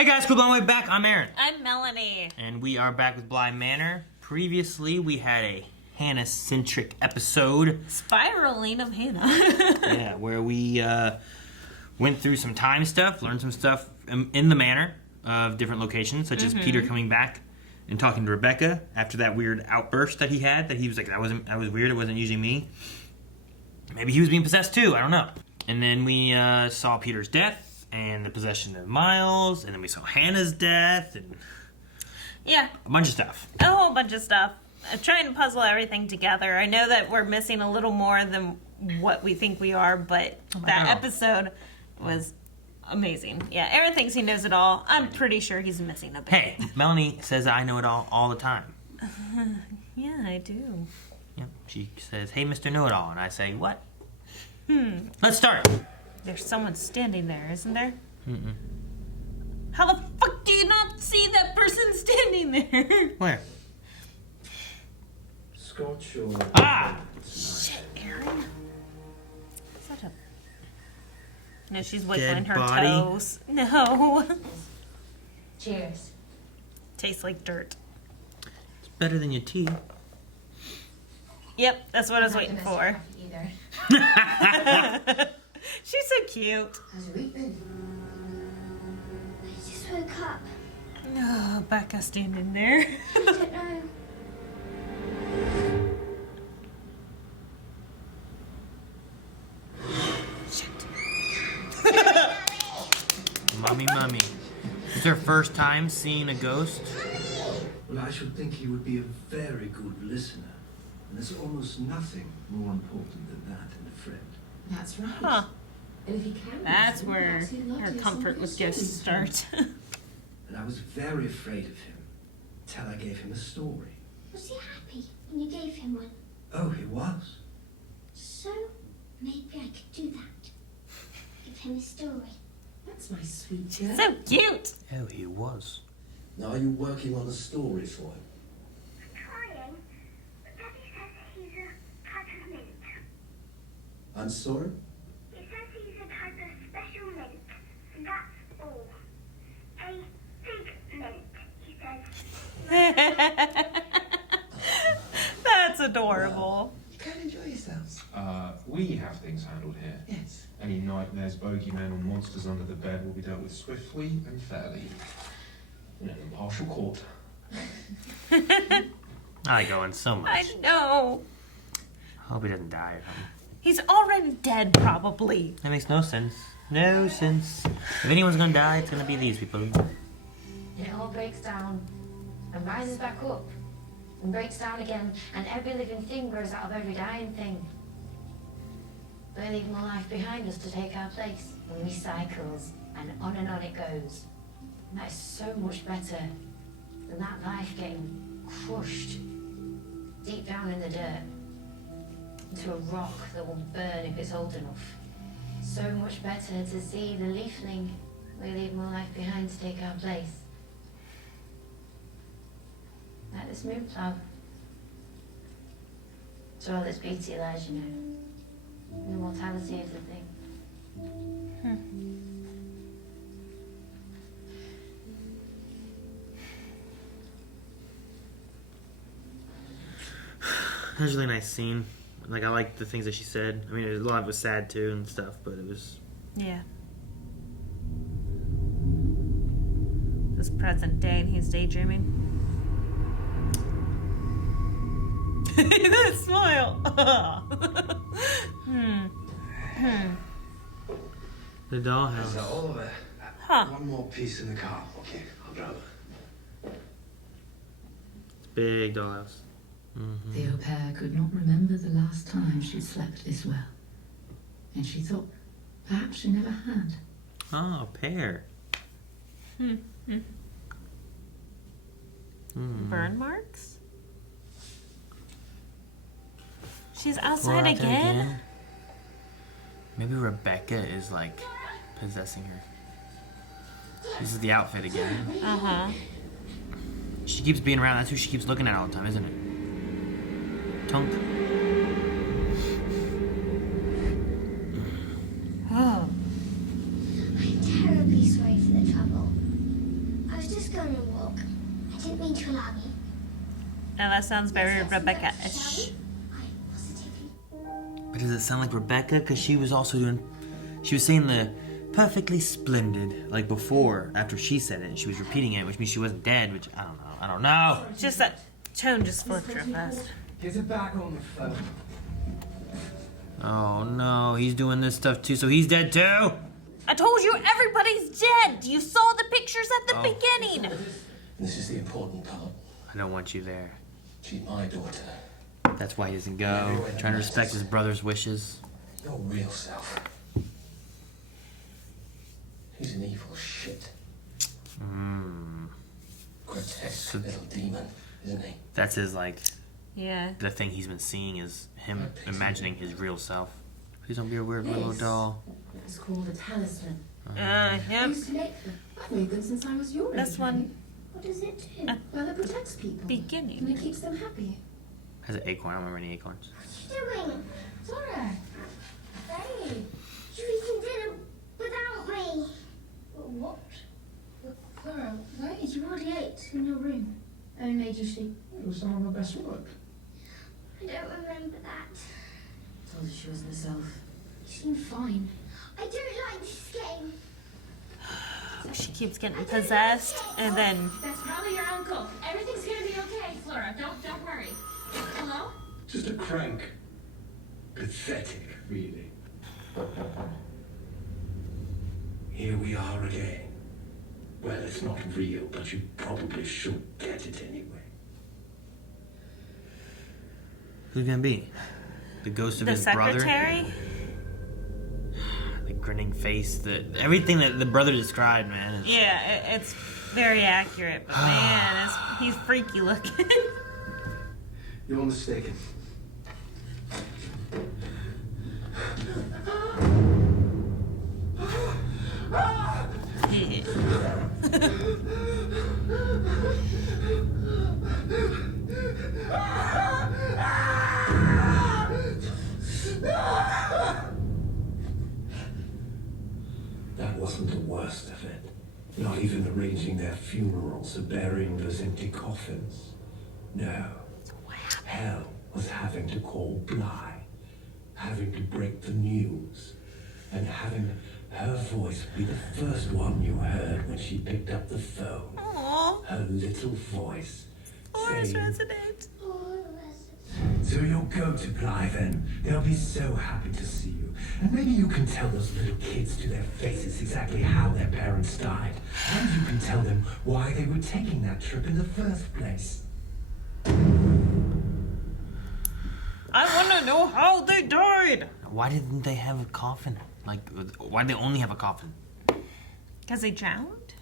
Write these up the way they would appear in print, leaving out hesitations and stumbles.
Hey guys, cool way back. I'm Aaron. I'm Melanie. And we are back with Bly Manor. Previously, we had a Hannah-centric episode. Spiraling of Hannah. Yeah, where we went through some time stuff, learned some stuff in the manor of different locations, such as Peter coming back and talking to Rebecca after that weird outburst that he had, that he was like, that was weird, it wasn't usually me. Maybe he was being possessed too, I don't know. And then we saw Peter's death and the possession of Miles, and then we saw Hannah's death, and yeah, a bunch of stuff. A whole bunch of stuff. I'm trying to puzzle everything together. I know that we're missing a little more than what we think we are, but that episode was amazing. Yeah, Aaron thinks he knows it all. I'm pretty sure he's missing a bit. Hey, Melanie says I know it all the time. Yeah, I do. Yeah, she says, "Hey, Mr. Know-It-All," and I say, "What?" Let's start. There's someone standing there, isn't there? Mm-mm. How the fuck do you not see that person standing there? Where? Scotch or... Ah! Shit, Aaron. Shut up. No, she's wiggling her body? toes. No. Cheers. Tastes like dirt. It's better than your tea. Yep, that's what I was waiting for. Either. She's so cute. How's your week been? I just woke up. Oh, Becca standing there. I don't know. Mummy. It's her first time seeing a ghost. Well, I should think he would be a very good listener. And there's almost nothing more important than that in a friend. That's right. Huh. And if he can That's listen, where perhaps he'd love to her hear comfort some with of ghosts his stories. starts. And I was very afraid of him till I gave him a story. Was he happy when you gave him one? Oh, he was. So maybe I could do that. Give him a story. That's my sweet girl. So cute. Oh, he was. Now, are you working on a story for him? Trying, but Daddy says he's a type of mint. I'm sorry? He says he's a type of special mint, and that's all. A fig mint, he says. That's adorable. You can enjoy yourselves. We have things handled here. Yes. Any nightmares, bogeymen, or monsters under the bed will be dealt with swiftly and fairly. In an impartial court. I go in so much. I know. Hope he doesn't die or something. He's already dead, probably. That makes no sense. No sense. If anyone's gonna die, it's gonna be these people. And it all breaks down and rises back up and breaks down again, and every living thing grows out of every dying thing. But we leave more life behind us to take our place, and recycles, and on it goes. And that is so much better than that life getting crushed deep down in the dirt into a rock that will burn if it's old enough. So much better to see the leafling we leave more life behind to take our place. Like this moonflower. So all its beauty lies, you know, in the mortality of the thing. That was a really nice scene. Like, I liked the things that she said. I mean, a lot of it was sad too and stuff, but it was... Yeah. This present day, and he's daydreaming. That smile. The dollhouse. So, Oliver, Huh. one more piece in the car. Okay, I'll drive it. It's a big dollhouse. The au pair could not remember the last time she slept this well, and she thought perhaps she never had. Oh, a pear. Burn marks? She's outside We're out there again? Maybe Rebecca is like possessing her. This is the outfit again. Uh-huh. She keeps being around. That's who she keeps looking at all the time, isn't it? Tunk. Oh. I'm terribly sorry for the trouble. just go on a walk. I didn't mean to alarm you. Now that sounds very Rebecca-ish. I positively. But does it sound like Rebecca? Because she was also doing... She was saying the perfectly splendid, like before, after she said it. She was repeating it, which means she wasn't dead, which I don't know. I don't know. Just that tone just flipped real fast. Get it back on the phone. Oh no, he's doing this stuff too, so he's dead too? I told you everybody's dead. You saw the pictures at the beginning. This is the important part. I don't want you there. She's my daughter. That's why he doesn't go. Trying to respect his brother's wishes. Your real self. He's an evil shit. Grotesque little demon, isn't he? That's his, like, Yeah. the thing he's been seeing is him imagining his real self. Please don't be a weird little doll. It's called a talisman. Yep. I used to make them. I've made them since I was your age. This one, What does it do? Well, it protects people. And beginning. it keeps them happy. Has an acorn. I don't remember any acorns. What are you doing? Zora! Hey, you eating dinner without me? What? Flora, where is you already ate in your room? I made you sleep. It was some of my best work. I don't remember that. Told her she wasn't herself. You seem fine. I don't like this game. So she keeps getting possessed, and then That's probably your uncle. Everything's gonna be okay, Flora. Don't worry. Hello? Just a crank. Pathetic, really. Here we are again. Well, it's not real, but you probably should get it anyway. Who's gonna be? The ghost of the his brother? secretary. The grinning face, everything that the brother described, man. Yeah, it's very accurate, but man, he's freaky looking. You're mistaken. That wasn't the worst of it. Not even arranging their funerals or burying those empty coffins. No. Hell was having to call Bly, having to break the news, and having her voice be the first one you heard when she picked up the phone. Aww, Her little voice Forest saying, resident. "So you'll go to Bly then. They'll be so happy to see you. And maybe you can tell those little kids to their faces exactly how their parents died. And you can tell them why they were taking that trip in the first place." I want to know how they died. Why didn't they have a coffin? Like, why did they only have a coffin? Because they drowned?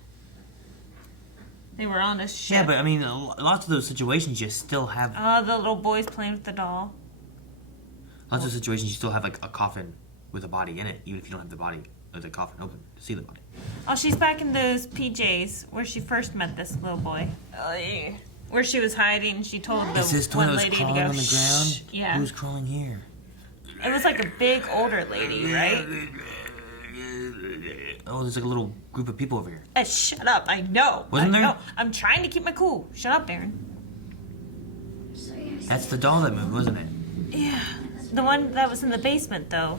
They were on a ship. Yeah, but I mean, lots of those situations you still have. Oh, the little boy's playing with the doll. Lots of situations you still have like a coffin with a body in it, even if you don't have the body or the coffin open to see the body. Oh, she's back in those PJs where she first met this little boy. Oh, yeah. Where she was hiding, she told Is this the the one one that was lady to crawling go. on the "Shh." ground? Yeah, Who's crawling here? it was like a big older lady, right? Oh, there's like a little group of people over here. Shut up! I know. Wasn't I there? know. I'm trying to keep my cool. Shut up, Aaron. So yes. That's the doll that moved, wasn't it? Yeah, the one that was in the basement, though.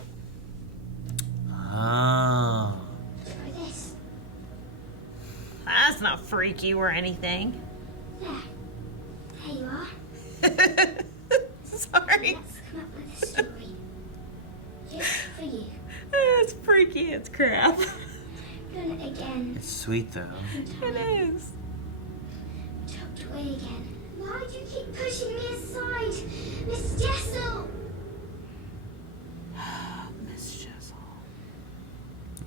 Oh. Try this. That's not freaky or anything. There. There you are. Sorry. Let's come up with a story. Just for you. It's freaky. It's crap. Done it again. It's sweet though. It is. Tucked away again. Why do you keep pushing me aside? Miss Jessel! Miss Jessel.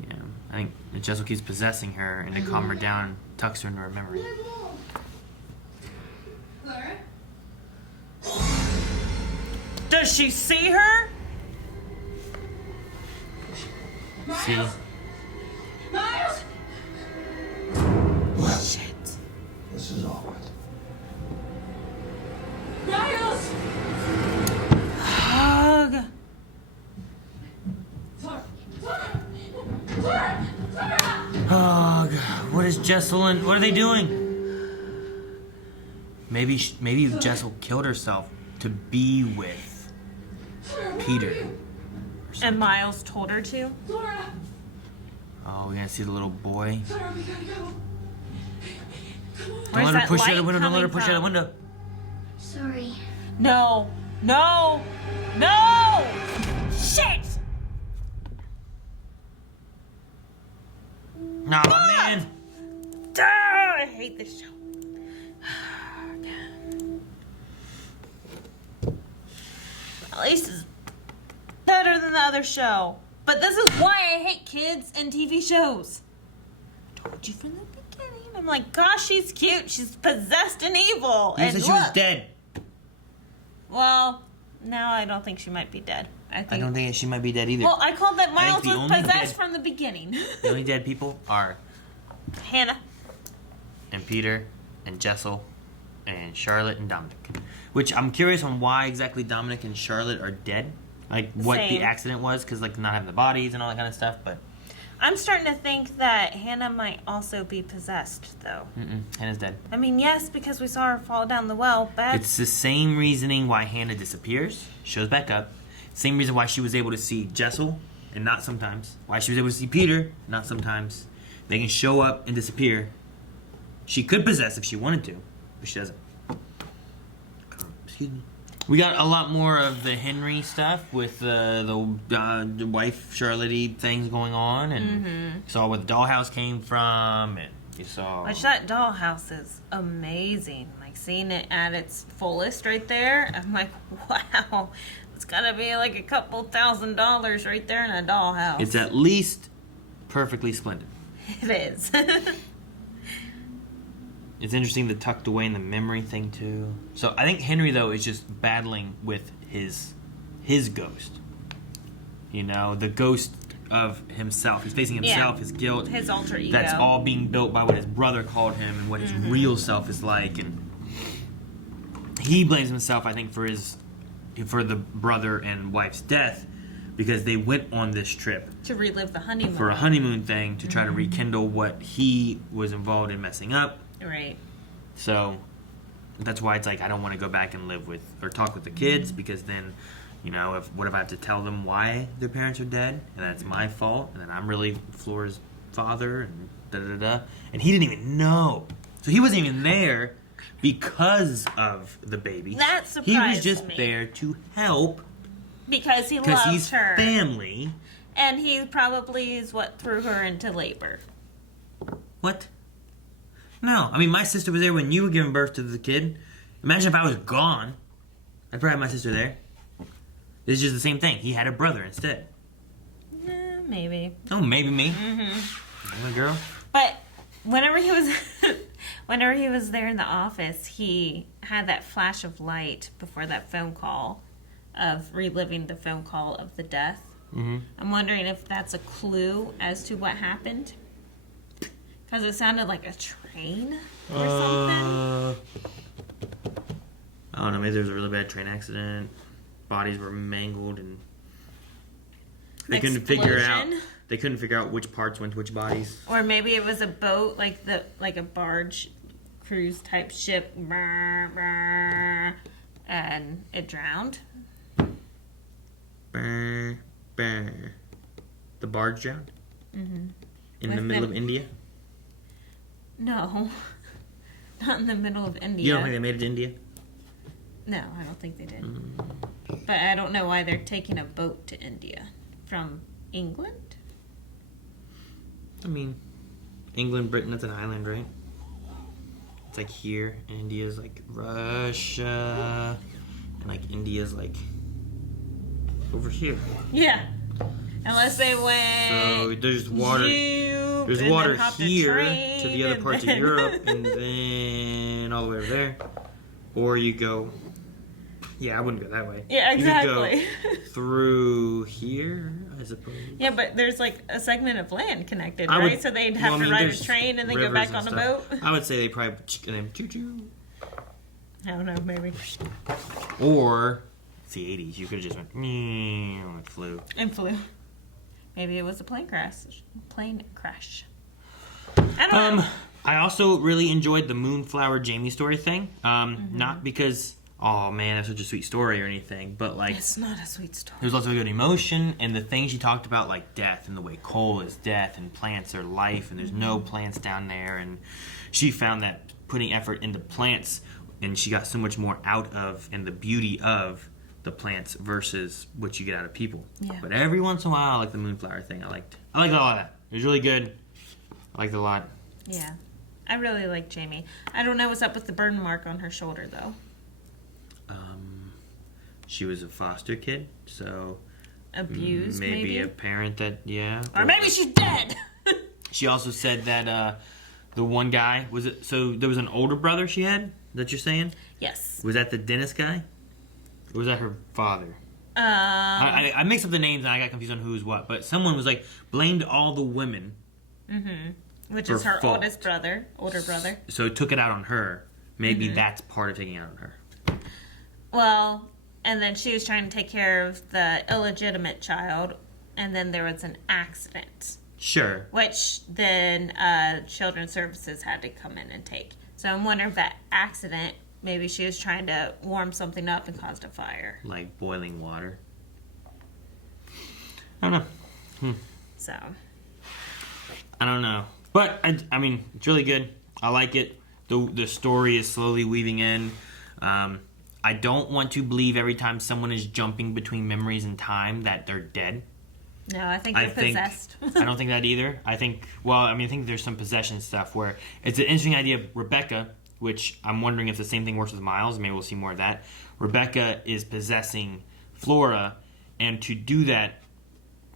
Yeah, I think Jessel keeps possessing her, and to calm her down, tucks her into her memory. No more. Flora? Does she see her? See? Miles? Shit. This is awkward. Miles? Hug. Flora? Flora? Flora? Flora? Oh, God. What is Jessel and what are they doing? Maybe Jessel killed herself to be with Peter. And Miles told her to. Flora! Oh, we're gonna see the little boy. Flora, we gotta go. Don't Where's let her that push out the light window. Don't let her coming push out the from? window. Sorry. No! No! No! Shit! Nah, man. Ah, I hate this show. At least it's better than the other show. But this is why I hate kids and TV shows. I told you from the beginning. I'm like, gosh, she's cute. She's possessed and evil. You And said she was look. dead. Well, now I don't think she might be dead. I don't think she might be dead either. Well, I called that Miles the was only possessed dead- from the beginning. The only dead people are Hannah. and Peter and Jessel and Charlotte and Dominic. Which I'm curious on why exactly Dominic and Charlotte are dead. Like what Same. the accident was, because like not having the bodies and all that kind of stuff. But I'm starting to think that Hannah might also be possessed, though. Hannah's dead. I mean, yes, because we saw her fall down the well, but It's the same reasoning why Hannah disappears, shows back up. Same reason why she was able to see Jessel and not sometimes. Why she was able to see Peter, not sometimes. They can show up and disappear. She could possess if she wanted to, but she doesn't. Excuse me. We got a lot more of the Henry stuff with the wife Charlotte things going on, and you saw where the dollhouse came from, and you saw. which that dollhouse is amazing. Like seeing it at its fullest right there, I'm like, wow, it's gotta be like a couple $1,000s right there in a dollhouse. It's at least perfectly splendid. It is. It's interesting the tucked away in the memory thing too. So I think Henry though is just battling with his ghost. You know, the ghost of himself. He's facing himself, his guilt, His alter ego. that's all being built by what his brother called him and what his real self is like, and he blames himself, I think, for the brother and wife's death because they went on this trip to relive the honeymoon. for a honeymoon thing to try to rekindle what he was involved in messing up. Right. So that's why it's like I don't want to go back and live with or talk with the kids because then, you know, what if I have to tell them why their parents are dead and that's my fault and then I'm really Flora's father and da da da, and he didn't even know, so he wasn't even there because of the baby. That He was surprised just me. there to help Because he because loves he's her. family. And he probably is what threw her into labor. What? No, I mean my sister was there when you were giving birth to the kid. Imagine if I was gone. I'd probably have my sister there. It's just the same thing. He had a brother instead. Maybe. Oh, maybe me. I'm a girl. But whenever he was there in the office, he had that flash of light before that phone call of reliving the phone call of the death. I'm wondering if that's a clue as to what happened. Because it sounded like a train or something. I don't know. Maybe there was a really bad train accident. Bodies were mangled, and they couldn't figure out. Explosion? They couldn't figure out which parts went to which bodies. Or maybe it was a boat, like a barge cruise type ship, and it drowned. Brr, brr. The barge drowned. In With the middle them- of India. No, not in the middle of India. You don't think they made it to India? No, I don't think they did. But I don't know why they're taking a boat to India from England. I mean, England, Britain, that's an island, right? It's like here, and India's like Russia, and like India's like over here. Yeah. Unless they went. So there's water. Tube, There's and water then hopped a here train, to the other and parts of then- Europe, and then all the way over there. Or you go. Yeah, I wouldn't go that way. Yeah, exactly. You could go through here, I suppose. Yeah, but there's like a segment of land connected, I right? would- So they'd well, have I to mean, ride a there's train and then go rivers back and on a stuff. boat. I would say they probably and then choo choo. I don't know, maybe. Or it's the 80s. You could have just went and it flew. And flew. Maybe it was a plane crash. I don't know. I also really enjoyed the Moonflower Jamie story thing. Not because, oh man, that's such a sweet story or anything, but like... It's not a sweet story. There's lots of good emotion, and the things she talked about, like death, and the way coal is death, and plants are life, and there's no plants down there, and she found that putting effort into plants, and she got so much more out of, and the beauty of the plants versus what you get out of people. Yeah. But every once in a while, like the Moonflower thing, I liked a lot of that. It was really good. I liked it a lot. Yeah. I really like Jamie. I don't know what's up with the burn mark on her shoulder, though. She was a foster kid, so... Abused, maybe a parent that, yeah. Or maybe she's dead! She also said that the one guy, was it... So there was an older brother she had, that you're saying? Yes. Was that the dentist guy? Or was that her father? I mixed up the names and I got confused on who's what, but someone was like, blamed all the women. Which is her fault. older brother. So took it out on her. Maybe that's part of taking it out on her. Well, and then she was trying to take care of the illegitimate child, and then there was an accident. Sure. Which then Children's Services had to come in and take. So I'm wondering if that accident, maybe she was trying to warm something up and caused a fire. Like boiling water. I don't know. So. I don't know. But, I mean, it's really good. I like it. The story is slowly weaving in. I don't want to believe every time someone is jumping between memories and time that they're dead. No, I think they're possessed. I don't think that either. I think there's some possession stuff where it's an interesting idea of Rebecca, which I'm wondering if the same thing works with Miles. Maybe we'll see more of that. Rebecca is possessing Flora, and to do that,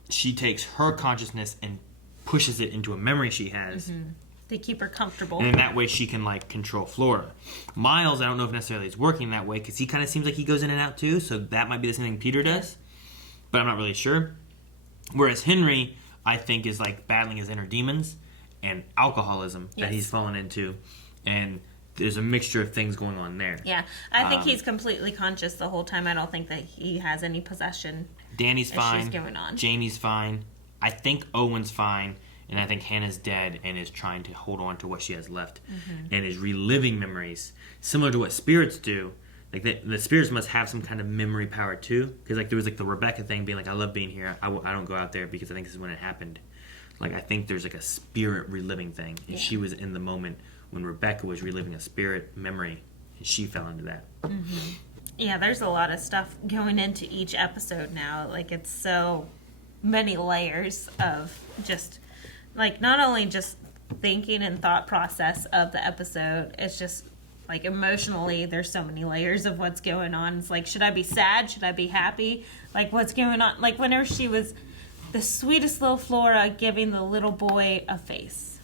she takes her consciousness and pushes it into a memory she has. They keep her comfortable. And in that way, she can, like, control Flora. Miles, I don't know if necessarily it's working that way, because he kind of seems like he goes in and out, too, so that might be the same thing Peter does. But I'm not really sure. Whereas Henry, I think, is, like, battling his inner demons and alcoholism that he's fallen into. And there's a mixture of things going on there. Yeah. I think he's completely conscious the whole time. I don't think that he has any possession. Danny's fine. Issues going on. Jamie's fine. I think Owen's fine. And I think Hannah's dead and is trying to hold on to what she has left and is reliving memories similar to what spirits do. Like the spirits must have some kind of memory power too. Because like there was like the Rebecca thing being like, I love being here. I don't go out there because I think this is when it happened. Like I think there's like a spirit reliving thing. And she was in the moment when Rebecca was reliving a spirit memory. And she fell into that. Yeah, there's a lot of stuff going into each episode now. Like it's so many layers of just... Like, not only just thinking and thought process of the episode, it's just, like, emotionally, there's so many layers of what's going on. It's like, should I be sad? Should I be happy? Like, what's going on? Like, whenever she was the sweetest little Flora giving the little boy a face.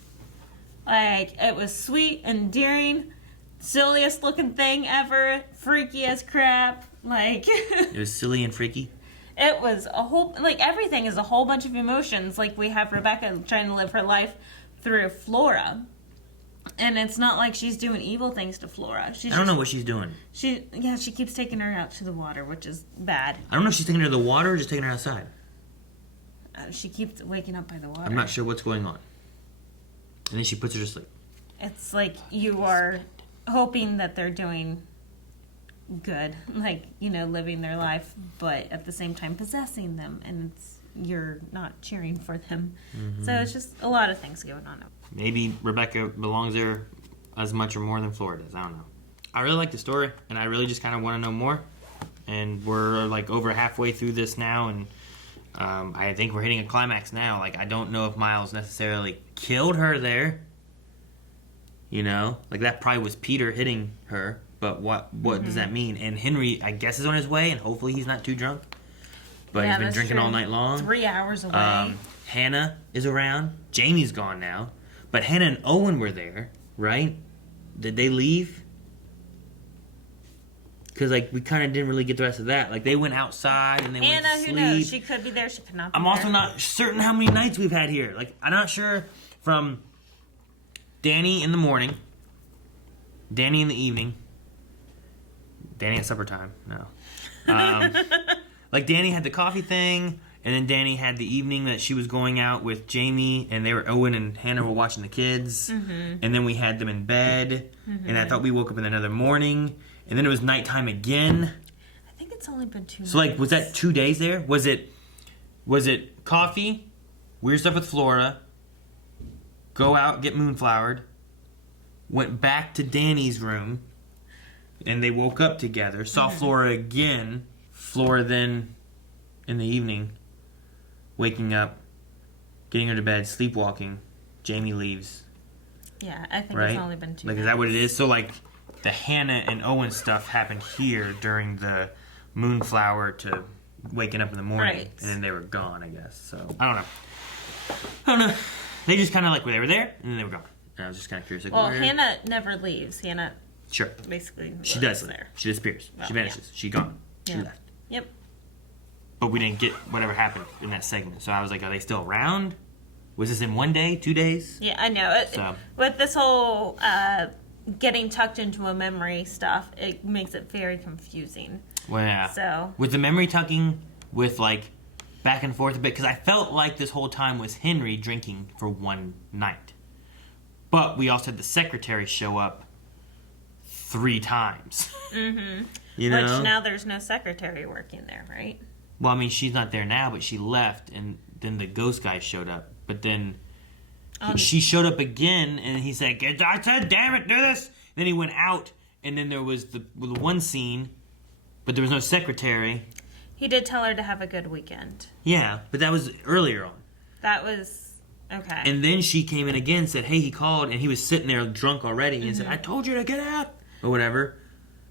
Like, it was sweet, endearing, silliest looking thing ever, freaky as crap. Like... It was silly and freaky? It was a whole, like, everything is a whole bunch of emotions. Like, we have Rebecca trying to live her life through Flora. And it's not like she's doing evil things to Flora. I don't know what she's doing. She keeps taking her out to the water, which is bad. I don't know if she's taking her to the water or just taking her outside. She keeps waking up by the water. I'm not sure what's going on. And then she puts her to sleep. It's like you are hoping that they're doing... good, like, you know, living their life, but at the same time possessing them, and you're not cheering for them. So it's just a lot of things going on. Maybe Rebecca belongs there as much or more than Flora does. I don't know. I really like the story, and I really just kind of want to know more. And we're like over halfway through this now, and I think we're hitting a climax now. Like, I don't know if Miles necessarily killed her there. You know, like that probably was Peter hitting her. But what does that mean? And Henry, I guess, is on his way, and hopefully he's not too drunk. But he's been drinking all night long. 3 hours away. Hannah is around. Jamie's gone now. But Hannah and Owen were there, right? Did they leave? Because, like, we kind of didn't really get the rest of that. Like, they went outside and they went to sleep. Hannah, who knows? She could be there, she could not be I'm there. also not certain how many nights we've had here. Like, I'm not sure from Danny in the morning, Danny in the evening, Danny at supper time. No. Like, Danny had the coffee thing, And then Danny had the evening that she was going out with Jamie, and Owen and Hannah were watching the kids. And then we had them in bed, and I thought we woke up in another morning, and then it was nighttime again. I think it's only been 2 So like, was that 2 days there? Was it coffee, weird stuff with Flora, go out, get moonflowered, went back to Danny's room, and they woke up together, saw Flora again. Flora then, in the evening, waking up, getting her to bed, sleepwalking. Jamie leaves. Yeah, I think Right? it's only been 2 Like, is that what it is? So, like, the Hannah and Owen stuff happened here during the moonflower to waking up in the morning. Right. And then they were gone, I guess. So, I don't know. They just kind of, like, they were there, and then they were gone. And I was just kind of curious. Like, Well, where? Hannah never leaves. Hannah Sure. basically She lives does. there. She disappears. Well, She vanishes. She's gone. She Yeah. left. Yep. But we didn't get whatever happened in that segment. So I was like, are they still around? Was this in 1 day, 2 days? Yeah, I know. So- With this whole getting tucked into a memory stuff, it makes it very confusing. Well, yeah. So With the memory tucking, with like back and forth a bit, because I felt like this whole time was Henry drinking for one night. But we also had the secretary show up 3 times. You know? Which now there's no secretary working there, right? Well, I mean, she's not there now, but she left, and then the ghost guy showed up. But then she showed up again, and he said, I said, damn it, do this! Then he went out, and then there was the one scene, but there was no secretary. He did tell her to have a good weekend. Yeah, but that was earlier on. That was okay. And then she came in again and said, hey, he called, and he was sitting there drunk already, and he said, I told you to get out, or whatever,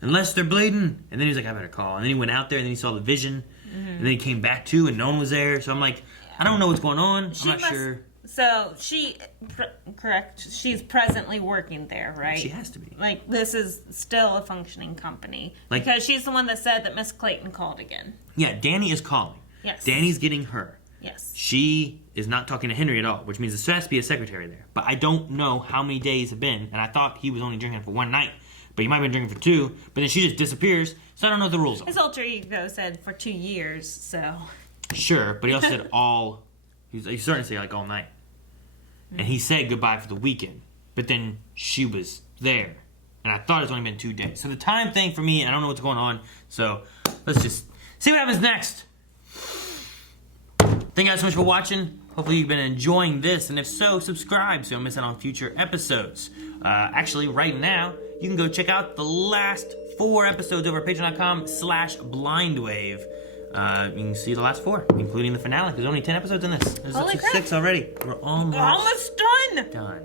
unless they're bleeding. And then he was like, I better call. And then he went out there, and then he saw the vision, and then he came back too, and no one was there. So I'm like, I don't know what's going on. I'm not sure. So correct. She's presently working there, right? She has to be. Like, this is still a functioning company. Like- because she's the one that said that Miss Clayton called again. Yeah, Danny is calling. Yes. Danny's getting her. Yes. She is not talking to Henry at all, which means there has to be a secretary there. But I don't know how many days have been, and I thought he was only drinking for one night. But he might have been drinking for 2, but then she just disappears, so I don't know what the rules are. His alter ego said for 2 years, so. Sure, but he also said all... He's starting to say, like, all night. And he said goodbye for the weekend. But then she was there. And I thought it's only been 2 days. So the time thing for me, I don't know what's going on. So let's just see what happens next. Thank you guys so much for watching. Hopefully you've been enjoying this. And if so, subscribe so you don't miss out on future episodes. Actually, right now, you can go check out the last 4 episodes over at patreon.com/blindwave. You can see the last 4, including the finale. There's only 10 episodes in this. There's Holy crap. 6 already. We're almost We're almost done! done.